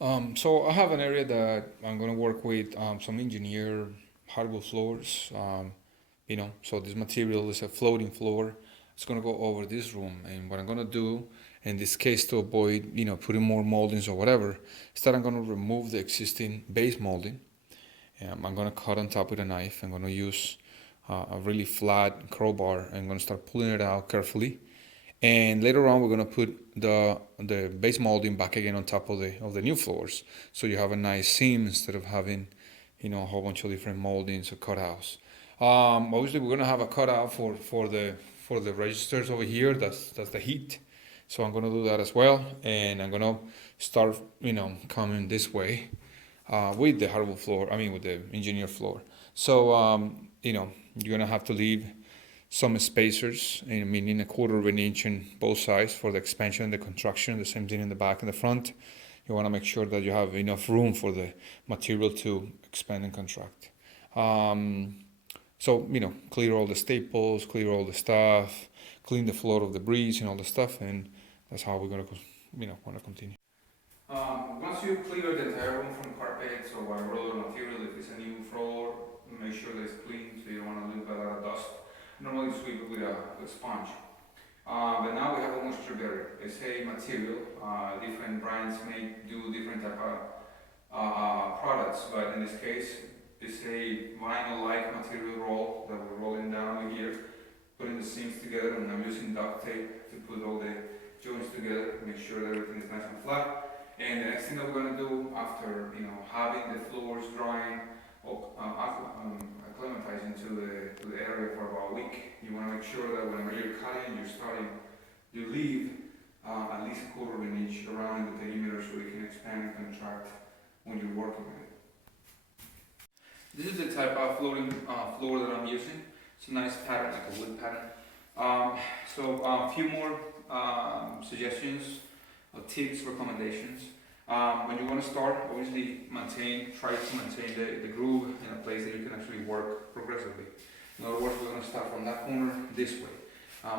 So I have an area that I'm gonna work with some engineer hardwood floors. So this material is a floating floor. It's gonna go over this room, and what I'm gonna do in this case to avoid putting more moldings or whatever is that I'm gonna remove the existing base molding. I'm gonna cut on top with a knife. I'm gonna use a really flat crowbar. I'm gonna start pulling it out carefully, and later on we're gonna put the base molding back again on top of the new floors, so you have a nice seam instead of having a whole bunch of different moldings or cutouts. Obviously we're gonna have a cutout for the registers over here. That's the heat. So I'm gonna do that as well, and I'm gonna start coming this way with the hardwood floor. I mean with the engineer floor. So you're gonna have to leave some spacers, meaning a quarter of an inch in both sides for the expansion and the contraction. The same thing in the back and the front. You want to make sure that you have enough room for the material to expand and contract. So clear all the staples, clear all the stuff, clean the floor of the debris and all the stuff, and that's how we're gonna continue. Once you clear the entire room from carpets or other material, if it's a new floor, make sure that it's clean so you don't want to leave a lot of dust. Normally sweep it with a sponge. But now we have a moisture barrier. It's a material. Different brands may do different type of products, but in this case, it's a vinyl-like material roll that we're rolling down over here, putting the seams together, and I'm using duct tape to put all the joints together, make sure that everything is nice and flat. And the next thing that we're going to do after having the floors drying, acclimatizing to the area for about a week, you want to make sure that whenever you're cutting, you're starting, you leave at least a quarter of an inch around the perimeter so it can expand and contract when you're working with it. This is the type of floating floor that I'm using. It's a nice pattern, like a wood pattern. So a few more suggestions, tips, recommendations. When you want to start, obviously try to maintain the groove in a place that you can actually work progressively. In other words, we're going to start from that corner this way.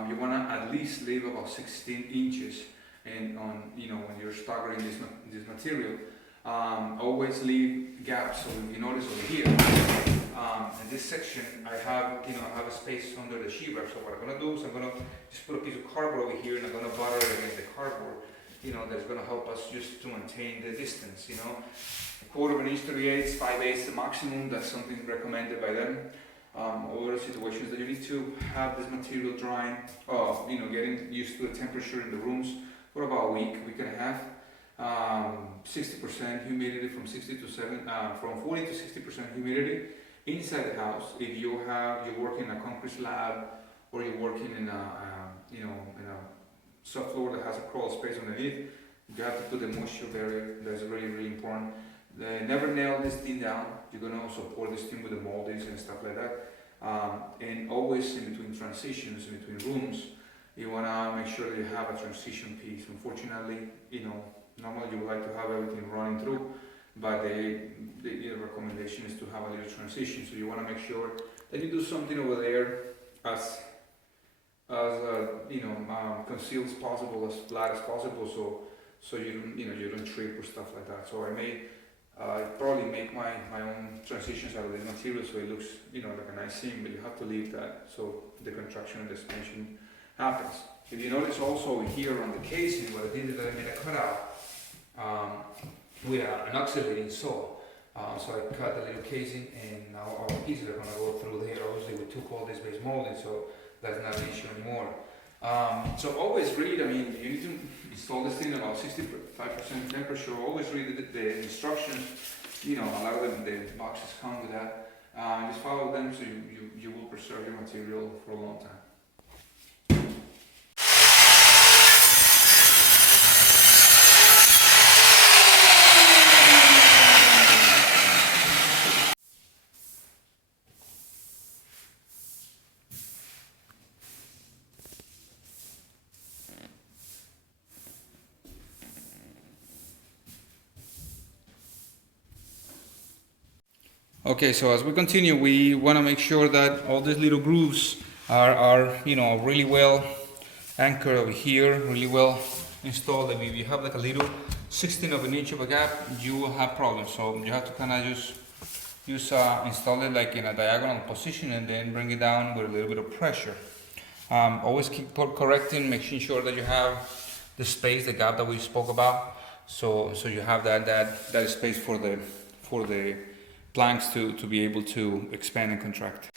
You want to at least leave about 16 inches, and when you're staggering this material, always leave gaps. So if you notice over here, in this section, I have a space under the sheetrock. So what I'm going to do is I'm going to just put a piece of cardboard over here, and I'm going to butter it against the cardboard. That's going to help us just to maintain the distance. A quarter of an inch to 3/8, 5/8 the maximum. That's something recommended by them. Other situations that you need to have this material drying, getting used to the temperature in the rooms for about a week and a half. 60% humidity from 40 to 60% humidity inside the house. If you're working in a concrete slab or you're working in a soft floor that has a crawl space underneath, you have to put the moisture barrier. That's really, really important. Never nail this thing down. You're going to also pour this thing with the moldings and stuff like that. And always in between transitions, in between rooms, you want to make sure that you have a transition piece. Unfortunately, normally you would like to have everything running through, but the recommendation is to have a little transition. So you want to make sure that you do something over there as concealed as possible, as flat as possible, so you don't trip or stuff like that. So I may probably make my own transitions out of this material so it looks like a nice seam, but you have to leave that so the contraction and the expansion happens. If you notice also here on the casing, what I did is that I made a cutout with an oscillating saw. So I cut the little casing, and now our pieces are going to go through there. Obviously we took all this base molding, so that's not an issue anymore. So always read, you need to install this thing at about 65% temperature. Always read the instructions. A lot of the boxes come with that. Just follow them so you will preserve your material for a long time. Okay, so as we continue, we want to make sure that all these little grooves are really well anchored over here, really well installed. I mean, if you have like a little 16 of an inch of a gap, you will have problems. So you have to kind of just install it like in a diagonal position and then bring it down with a little bit of pressure. Always keep correcting, making sure that you have the space, the gap that we spoke about. So you have that space for the planks to be able to expand and contract.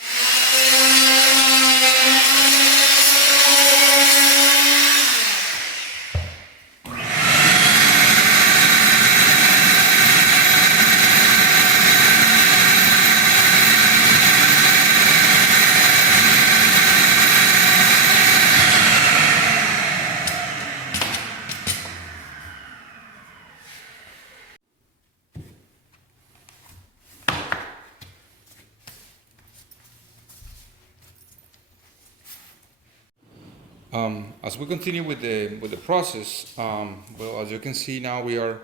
As we continue with the process, well, as you can see now, we are,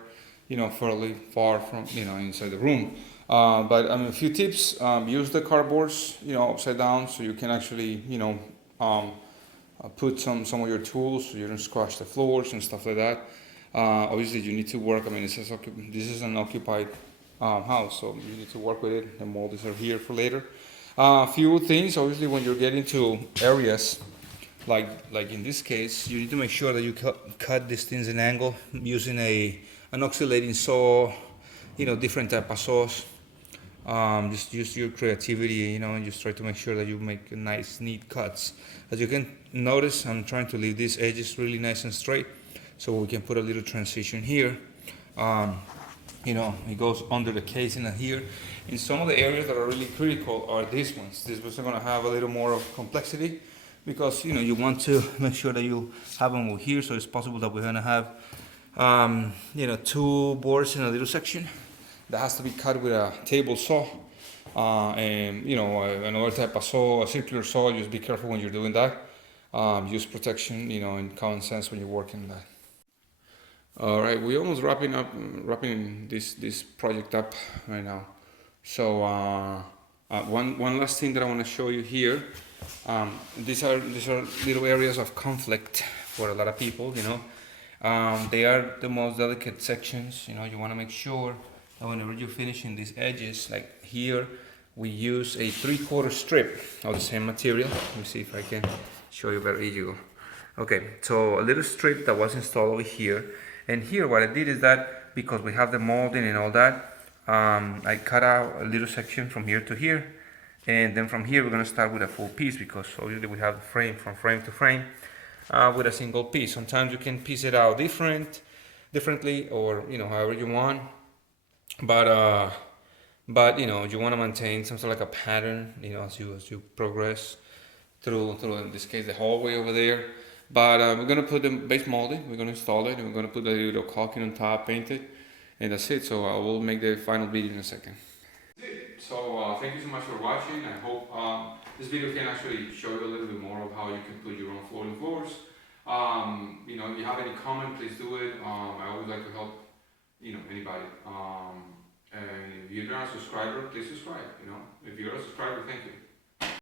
fairly far from, inside the room. But a few tips: use the cardboards, upside down, so you can actually, put some of your tools, so you don't squash the floors and stuff like that. Obviously, you need to work. This is an occupied house, so you need to work with it. The molds are here for later. A few things, obviously, when you're getting to areas like in this case, you need to make sure that you cut these things in angle using an oscillating saw, different type of saws. Just use your creativity, and just try to make sure that you make nice, neat cuts. As you can notice, I'm trying to leave these edges really nice and straight, so we can put a little transition here. It goes under the casing and here. In some of the areas that are really critical are these ones. These ones are going to have a little more of complexity, because you want to make sure that you have them over here, so it's possible that we're going to have 2 boards in a little section that has to be cut with a table saw, and another type of saw, a circular saw. Just be careful when you're doing that. Use protection, and common sense when you're working that. All right, we're almost wrapping this project up right now. So one last thing that I want to show you here. These are little areas of conflict for a lot of people. They are the most delicate sections. You want to make sure that whenever you're finishing these edges, like here, we use a 3/4 strip of the same material. Let me see if I can show you better. Here you go. Okay, so a little strip that was installed over here, and here what I did is that, because we have the molding and all that, I cut out a little section from here to here. And then from here, we're going to start with a full piece, because obviously we have the frame from frame to frame with a single piece. Sometimes you can piece it out differently, or however you want. But you want to maintain some sort of like a pattern, as you progress through in this case the hallway over there. But we're going to put the base molding. We're going to install it, and we're going to put a little caulking on top, paint it, and that's it. So I will make the final video in a second. So thank you so much for watching. I hope this video can actually show you a little bit more of how you can put your own floating floors. If you have any comment, please do it. I always like to help anybody. And if you're not a subscriber, please subscribe. If you're a subscriber, thank you.